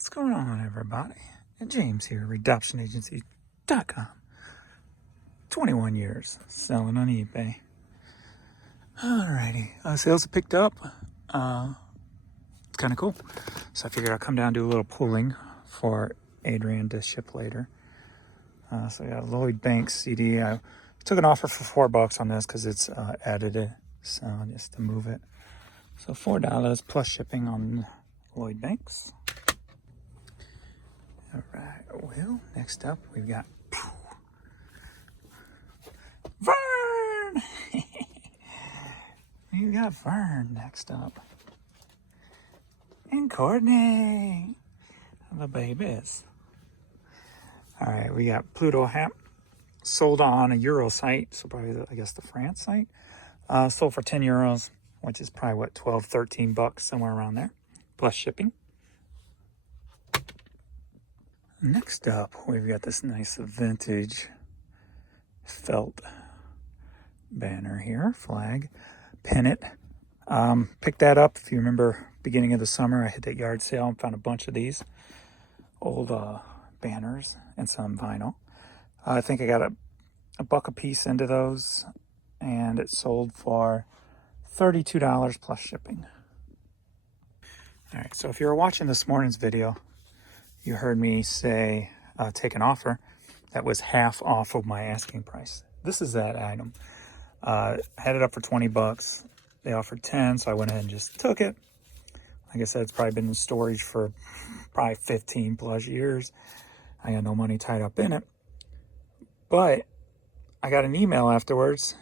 What's going on, everybody? James here, RedemptionAgency.com. 21 years selling on eBay. Alrighty, sales have picked up. It's kind of cool. So I figured I'll come down and do a little pulling for Adrian to ship later. So I got a Lloyd Banks CD. I took an offer for $4 on this because it's edited. So just to move it. So $4 plus shipping on Lloyd Banks. All right, well, next up we've got Vern. We've got Vern next up. And Courtney, the babies. All right, we got Pluto hat. Sold on a Euro site, so probably, I guess, the France site. Sold for 10 euros, which is probably, what, 12, 13 bucks, somewhere around there, plus shipping. Next up, we've got this nice vintage felt banner here, flag, pennant. Picked that up, if you remember, beginning of the summer, I hit that yard sale and found a bunch of these old banners and some vinyl. I think I got a buck a piece into those, and it sold for $32 plus shipping. All right, so if you were watching this morning's video, you heard me say take an offer that was half off of my asking price. This is that item. I had it up for 20 bucks. They offered 10, so I went ahead and just took it. Like I said, it's probably been in storage for probably 15 plus years. I got no money tied up in it. But I got an email afterwards,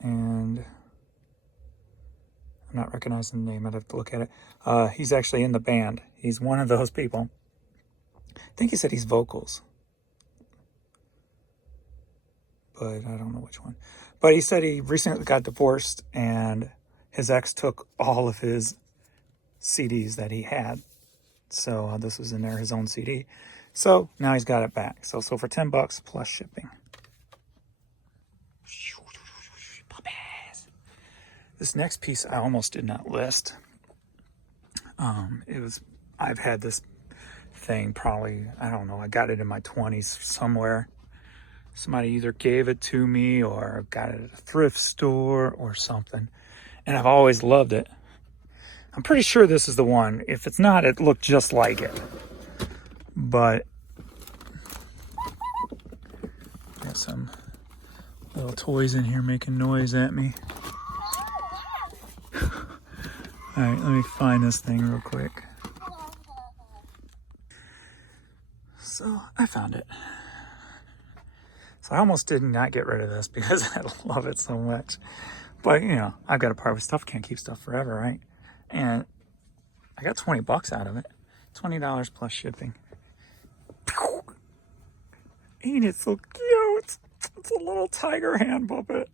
and I'm not recognizing the name. I'd have to look at it. He's actually in the band. He's one of those people. I think he said he's vocals, but I don't know which one. But he said he recently got divorced, and his ex took all of his CDs that he had. So this was in there, his own CD. So now he's got it back. So for 10 bucks plus shipping. This next piece I almost did not list. I've had this thing probably, I don't know, I got it in my 20s somewhere. Somebody either gave it to me or got it at a thrift store or something. And I've always loved it. I'm pretty sure this is the one. If it's not, it looked just like it. But got some little toys in here making noise at me. All right, let me find this thing real quick. So I found it. So I almost did not get rid of this because I love it so much. But, you know, I've got to part with stuff. Can't keep stuff forever, right? And I got 20 bucks out of it. $20 plus shipping. Ain't it so cute? It's a little tiger hand puppet.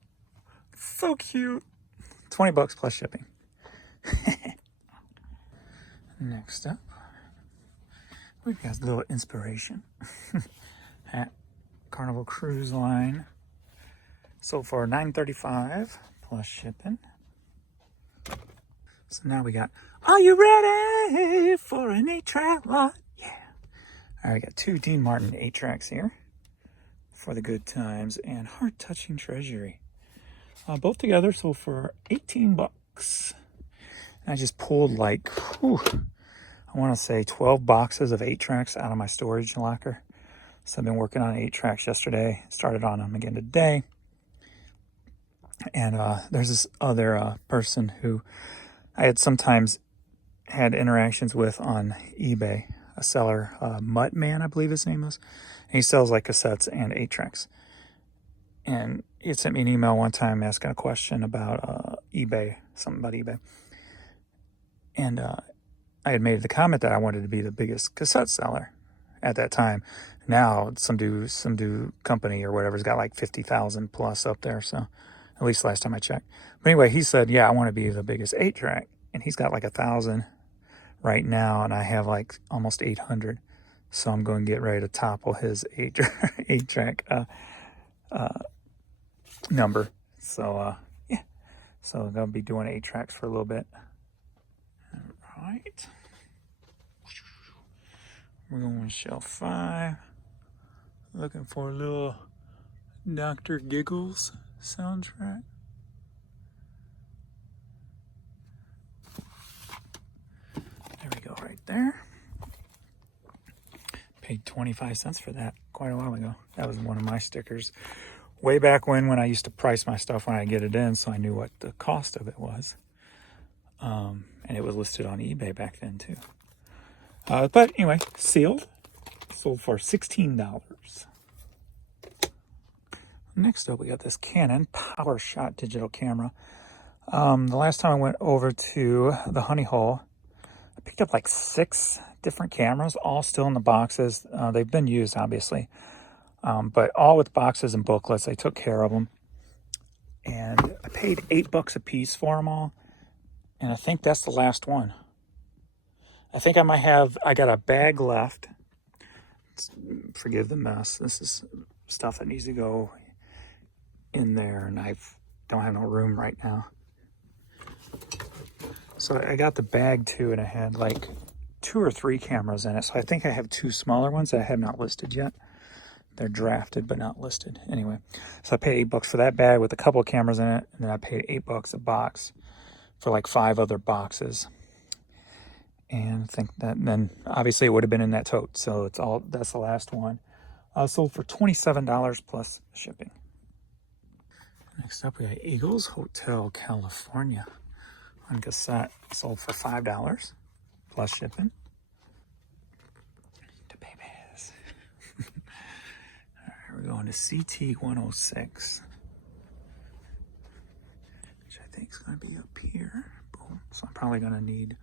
So cute. 20 bucks plus shipping. Next up, we've got a little inspiration. At Carnival Cruise Line. Sold for $9.35 plus shipping. So now we got, are you ready for an 8-track lot? Yeah. All right, we got 2 Dean Martin 8-tracks here for the good times and heart-touching treasury. Both together sold for 18 bucks. And I just pulled like, I want to say 12 boxes of 8-tracks out of my storage locker. So I've been working on 8-tracks yesterday. Started on them again today. And there's this other person who I had sometimes had interactions with on eBay, a seller, Muttman, I believe his name is. And he sells like cassettes and 8-tracks. And he had sent me an email one time asking a question about eBay, something about eBay. And I had made the comment that I wanted to be the biggest cassette seller at that time. Now some dude company or whatever's got like 50,000 plus up there. So at least last time I checked. But anyway, he said, yeah, I want to be the biggest 8-track. And he's got like 1,000 right now. And I have like almost 800. So I'm going to get ready to topple his 8-track number. So, yeah. So I'm going to be doing 8-tracks for a little bit. right. We're going shelf 5. Looking for a little Dr. Giggles soundtrack. There we go, right there. Paid 25 cents for that quite a while ago. That was one of my stickers way back when I used to price my stuff when I get it in, so I knew what the cost of it was. And it was listed on eBay back then too. But anyway, sealed. Sold for $16. Next up, we got this Canon PowerShot digital camera. The last time I went over to the Honey Hole, I picked up like 6 different cameras, all still in the boxes. They've been used, obviously, but all with boxes and booklets. They took care of them. And I paid $8 a piece for them all. And I think that's the last one. I think I got a bag left. Forgive the mess. This is stuff that needs to go in there, and I don't have no room right now. So I got the bag too, and it had like 2 or 3 cameras in it. So I think I have 2 smaller ones that I have not listed yet. They're drafted but not listed. Anyway, so I paid $8 for that bag with a couple of cameras in it, and then I paid $8 a box for like 5 other boxes. And I think that then obviously it would have been in that tote. So that's the last one. Sold for $27 plus shipping. Next up, we got Eagles Hotel California on cassette. Sold for $5 plus shipping. The babies. All right, we're going to CT 106, which I think is going to be up here. Boom. So I'm probably going to need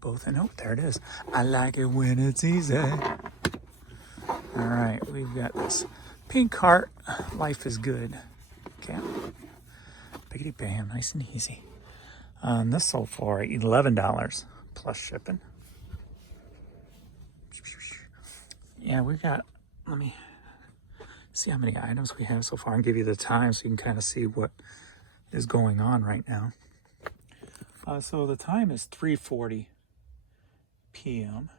both. And oh, there it is. I like it when it's easy. All right, we've got this pink heart. Life is good. Okay. Biggity bam, nice and easy. This sold for $11 plus shipping. Yeah, we got, let me see how many items we have so far and give you the time so you can kind of see what is going on right now. So the time is 3:40 p.m.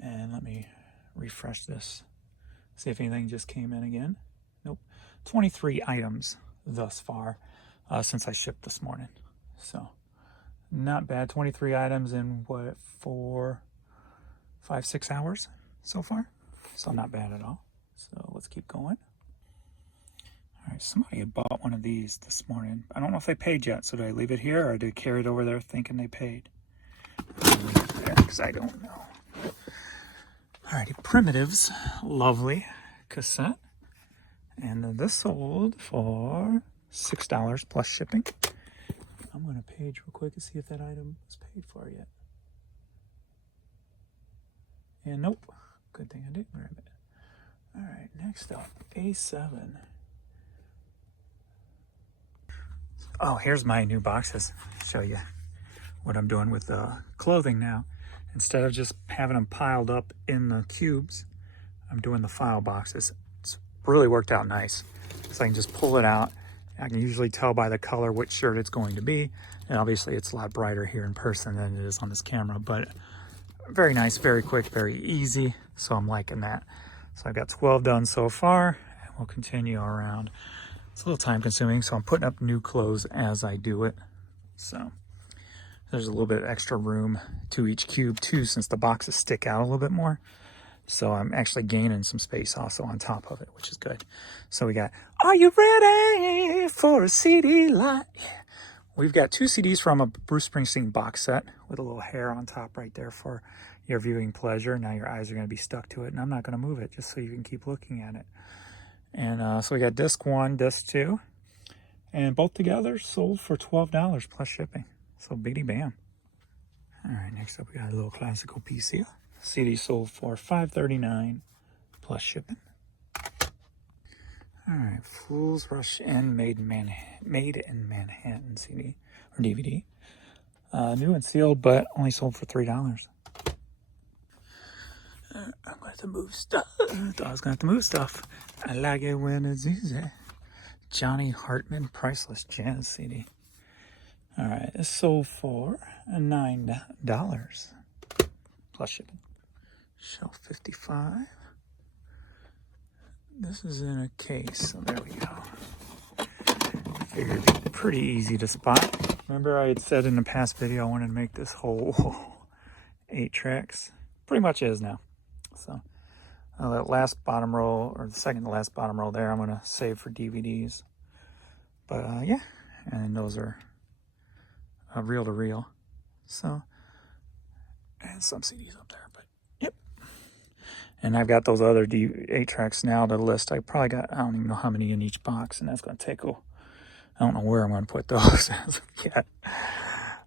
And let me refresh this. See if anything just came in again. Nope. 23 items thus far since I shipped this morning. So not bad. 23 items in what, 4, 5, 6 hours so far. So not bad at all. So let's keep going. All right, somebody had bought one of these this morning. I don't know if they paid yet. So did I leave it here or did I carry it over there thinking they paid? I'll leave it there because I don't know. Alrighty, Primitives, lovely cassette. And this sold for $6 plus shipping. I'm going to page real quick and see if that item was paid for yet. And nope. Good thing I didn't grab it. Alright, next up, A7. Oh, here's my new boxes. Show you what I'm doing with the clothing now. Instead of just having them piled up in the cubes, I'm doing the file boxes. It's really worked out nice. So I can just pull it out. I can usually tell by the color which shirt it's going to be. And obviously it's a lot brighter here in person than it is on this camera, but very nice, very quick, very easy. So I'm liking that. So I've got 12 done so far, and we'll continue around. It's a little time consuming, so I'm putting up new clothes as I do it. So there's a little bit of extra room to each cube too, since the boxes stick out a little bit more. So I'm actually gaining some space also on top of it, which is good. So we got, are you ready for a CD lot? Yeah. We've got 2 CDs from a Bruce Springsteen box set with a little hair on top right there for your viewing pleasure. Now your eyes are going to be stuck to it, and I'm not going to move it just so you can keep looking at it. And so we got disc 1, disc 2, and both together sold for $12 plus shipping. So biggie bam. All right, next up we got a little classical piece here. CD sold for $5.39 plus shipping. All right, Fools Rush In Made in Manhattan CD or DVD. New and sealed, but only sold for $3. I'm going to have to move stuff. I thought I was going to have to move stuff. I like it when it's easy. Johnny Hartman Priceless Jazz CD. All right, it's sold for $9 plus shipping. Shelf 55. This is in a case, so there we go. Figured pretty easy to spot. Remember I had said in the past video I wanted to make this whole 8 tracks. Pretty much is now. So that last bottom row, or the second to last bottom row there, I'm going to save for DVDs. But yeah, and those are reel to reel. So, and some CDs up there, but yep. And I've got those other 8 tracks now to list. I probably got, I don't even know how many in each box, and that's going to take I don't know where I'm going to put those as of yet.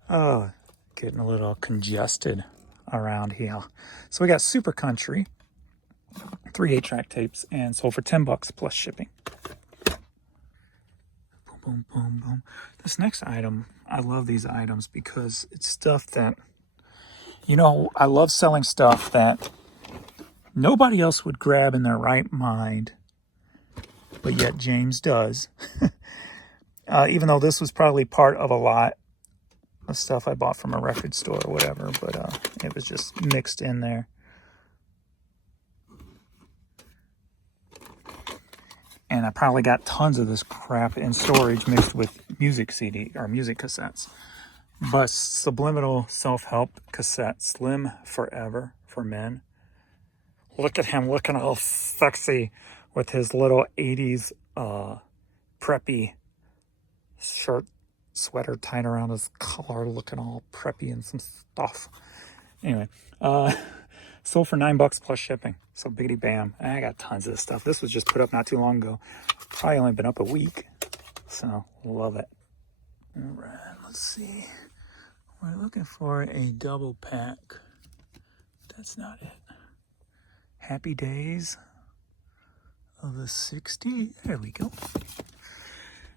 Oh, getting a little congested around here. So we got Super Country, 3 8-track tapes, and sold for $10 plus shipping. Boom, boom, boom, boom. This next item, I love these items because it's stuff that, you know, I love selling stuff that nobody else would grab in their right mind, but yet James does. Even though this was probably part of a lot of stuff I bought from a record store or whatever, but it was just mixed in there. And I probably got tons of this crap in storage mixed with music CD or music cassettes. But Subliminal Self-Help Cassette, Slim Forever for Men. Look at him looking all sexy with his little 80s preppy shirt, sweater tied around his collar, looking all preppy and some stuff. Anyway, sold for $9 plus shipping. So biggity bam. I got tons of this stuff. This was just put up not too long ago. Probably only been up a week. So love it. All right, let's see. We're looking for a double pack. That's not it. Happy Days of the 60. There we go.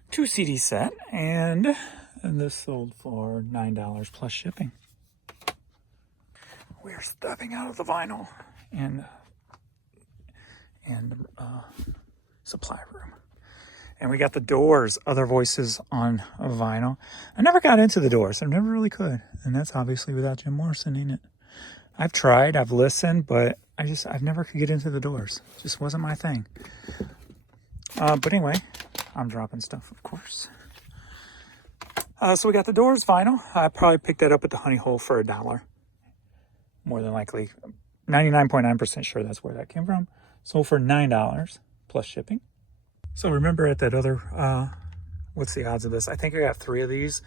2 CD set, and this sold for $9 plus shipping. We're stepping out of the vinyl and supply room. And we got the Doors, Other Voices on vinyl. I never got into the Doors. I never really could. And that's obviously without Jim Morrison in it. I've tried, I've listened, but I've never could get into the Doors. It just wasn't my thing. But anyway, I'm dropping stuff, of course. So we got the Doors vinyl. I probably picked that up at the Honey Hole for $1. More than likely, 99.9% sure that's where that came from. Sold for $9 plus shipping. So remember at that other, what's the odds of this? I think I got 3 of these,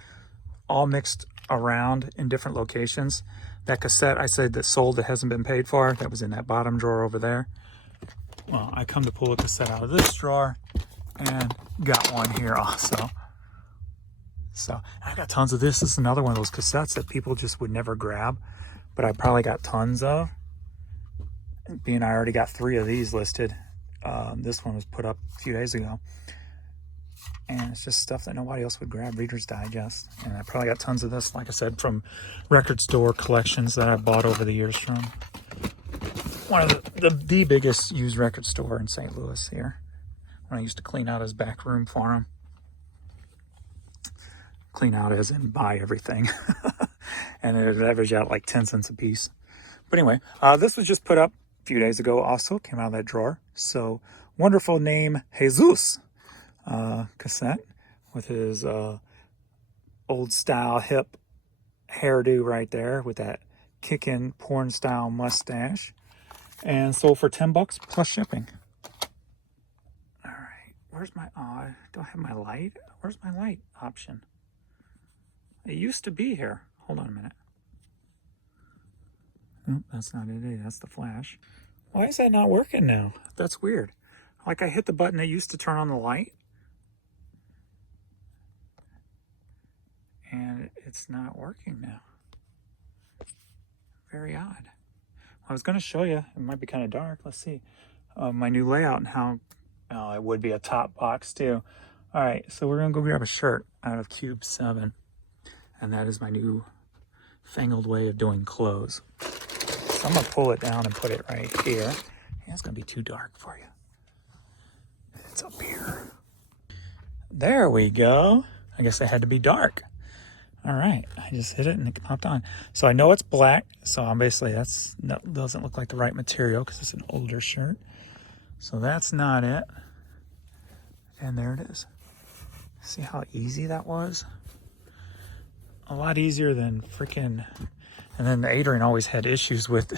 all mixed around in different locations. That cassette I said that sold that hasn't been paid for, that was in that bottom drawer over there. Well, I come to pull a cassette out of this drawer and got one here also. So I got tons of this. This is another one of those cassettes that people just would never grab, but I probably got tons of. Being I already got 3 of these listed. This one was put up a few days ago. And it's just stuff that nobody else would grab, Reader's Digest. And I probably got tons of this, like I said, from record store collections that I bought over the years from one of the biggest used record store in St. Louis here. When I used to clean out his back room for him. Clean out as in buy everything. And it would average out like 10 cents a piece. But anyway, this was just put up a few days ago also, came out of that drawer. So, Wonderful Name Jesus cassette with his old style hip hairdo right there with that kickin' porn style mustache, and sold for $10 plus shipping. All right, where's my do I have my light? Where's my light option? It used to be here. Hold on a minute. Nope, that's not it. That's the flash. Why is that not working now? That's weird. Like I hit the button that used to turn on the light, and it's not working now. Very odd. I was going to show you. It might be kind of dark. Let's see. My new layout and how it would be a top box too. All right, so we're going to go grab a shirt out of Cube 7. And that is my new fangled way of doing clothes. So I'm going to pull it down and put it right here. Yeah, it's going to be too dark for you. It's up here. There we go. I guess it had to be dark. All right, I just hit it and it popped on. So I know it's black, so obviously that doesn't look like the right material because it's an older shirt. So that's not it. And there it is. See how easy that was? A lot easier than freaking... And then Adrian always had issues with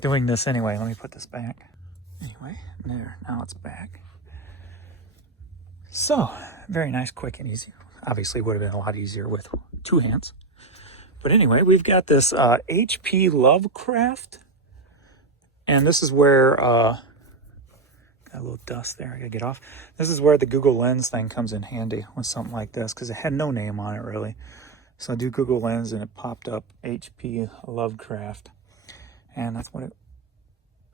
doing this anyway. Let me put this back. Anyway, there, now it's back. So, very nice, quick, and easy. Obviously, would have been a lot easier with 2 hands. But anyway, we've got this HP Lovecraft. And this is where, got a little dust there, I gotta get off. This is where the Google Lens thing comes in handy with something like this, because it had no name on it, really. So I do Google Lens, and it popped up HP Lovecraft. And that's what it...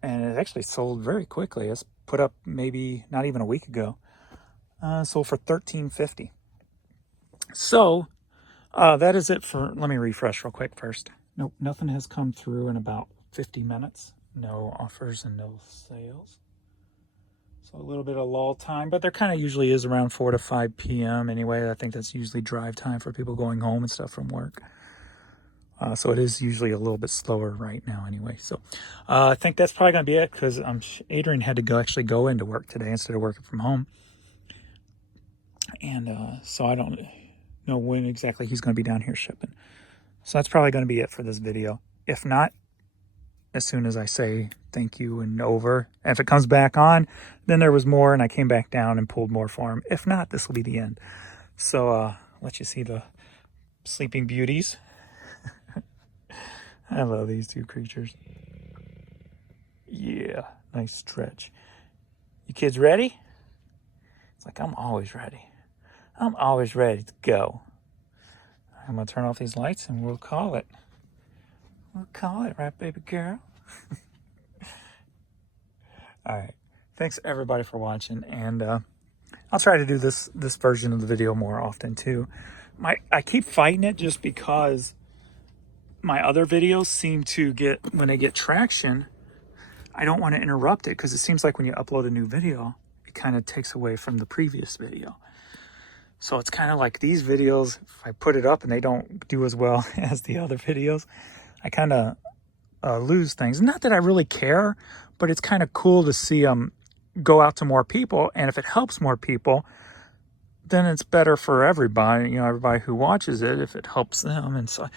And it actually sold very quickly. It's put up maybe not even a week ago. Sold for $13.50. So that is it for... Let me refresh real quick first. Nope, nothing has come through in about 50 minutes. No offers and no sales. So a little bit of lull time, but there kind of usually is around 4 to 5 p.m. anyway. I think that's usually drive time for people going home and stuff from work. So it is usually a little bit slower right now anyway. So I think that's probably going to be it, because Adrian had to actually go into work today instead of working from home. And so I don't know when exactly he's going to be down here shipping. So that's probably going to be it for this video. If not, as soon as I say thank you and over, if it comes back on, then there was more and I came back down and pulled more for him. If not, this will be the end. So let you see the sleeping beauties. I love these two creatures. Yeah, nice stretch. You kids ready? It's like, I'm always ready. I'm always ready to go. I'm going to turn off these lights and we'll call it. We'll call it, right, baby girl? All right. Thanks, everybody, for watching. And I'll try to do this version of the video more often, too. I keep fighting it just because my other videos seem to get, when they get traction, I don't want to interrupt it, because it seems like when you upload a new video, it kind of takes away from the previous video. So it's kind of like these videos, if I put it up and they don't do as well as the other videos, I kind of lose things. Not that I really care, but it's kind of cool to see them go out to more people. And if it helps more people, then it's better for everybody, everybody who watches it, if it helps them. And so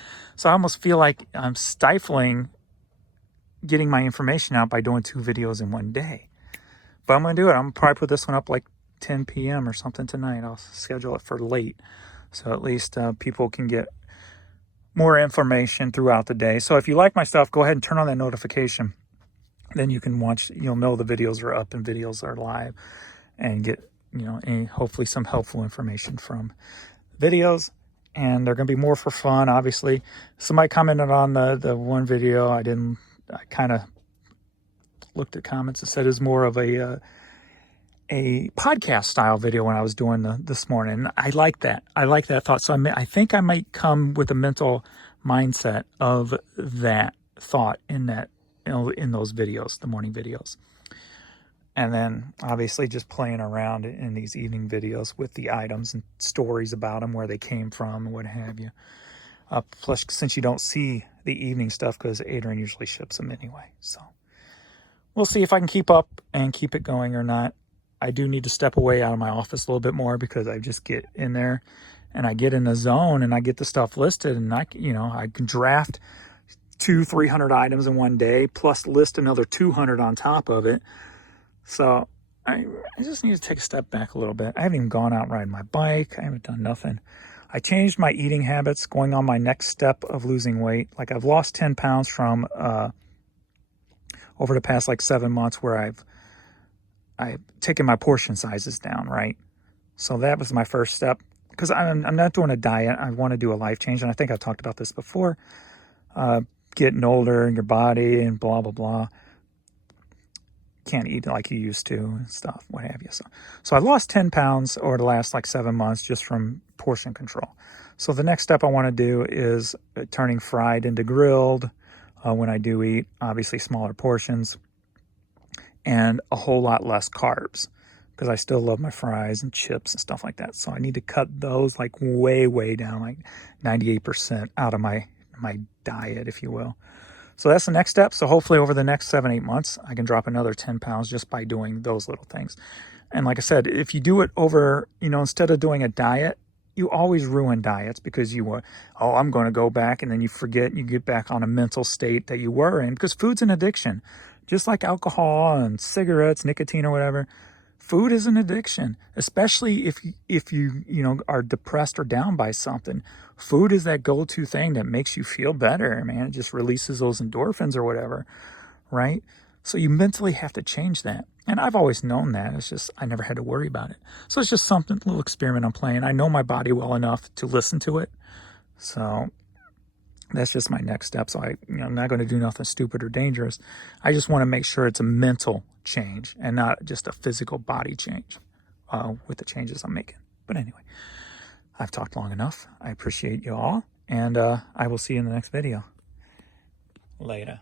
I almost feel like I'm stifling getting my information out by doing 2 videos in one day. But I'm going to do it. I'm going to probably put this one up like 10 p.m. or something tonight. I'll schedule it for late, so at least people can get more information throughout the day. So if you like my stuff, go ahead and turn on that notification. Then you can watch, you'll know the videos are up and videos are live, and get, hopefully some helpful information from videos. And they're going to be more for fun, obviously. Somebody commented on the one video. I kind of looked at comments and said it was more of a podcast style video when I was doing this morning. I like that. I like that thought. So I think I might come with a mental mindset of that thought in that, in those videos, the morning videos. And then obviously just playing around in these evening videos with the items and stories about them, where they came from and what have you. Plus, since you don't see the evening stuff, because Adrian usually ships them anyway. So we'll see if I can keep up and keep it going or not. I do need to step away out of my office a little bit more, because I just get in there and I get in the zone and I get the stuff listed, and I can draft 200-300 items in one day, plus list another 200 on top of it. So I just need to take a step back a little bit. I haven't even gone out riding my bike. I haven't done nothing. I changed my eating habits, going on my next step of losing weight. Like, I've lost 10 pounds from over the past 7 months, where I've taken my portion sizes down, right? So that was my first step, because I'm not doing a diet. I want to do a life change, and I think I've talked about this before. Getting older in your body and blah, blah, blah. Can't eat like you used to and stuff, what have you. So I lost 10 pounds over the last 7 months just from portion control. So the next step I want to do is turning fried into grilled when I do eat, obviously smaller portions, and a whole lot less carbs. because I still love my fries and chips and stuff like that. So I need to cut those like way down, like 98% out of my diet, if you will. So that's the next step. So hopefully over the next 7-8 months, I can drop another 10 pounds just by doing those little things. And like I said, if you do it over, instead of doing a diet, you always ruin diets because I'm going to go back, and then you forget, and you get back on a mental state that you were in, because food's an addiction. Just like alcohol and cigarettes, nicotine or whatever, food is an addiction, especially if you are depressed or down by something. Food is that go-to thing that makes you feel better, man. It just releases those endorphins or whatever, right? So you mentally have to change that. And I've always known that. It's just I never had to worry about it. So it's just something, a little experiment I'm playing. I know my body well enough to listen to it. So that's just my next step. So I'm not going to do nothing stupid or dangerous. I just want to make sure it's a mental change and not just a physical body change with the changes I'm making. But anyway, I've talked long enough. I appreciate you all, and I will see you in the next video. Later.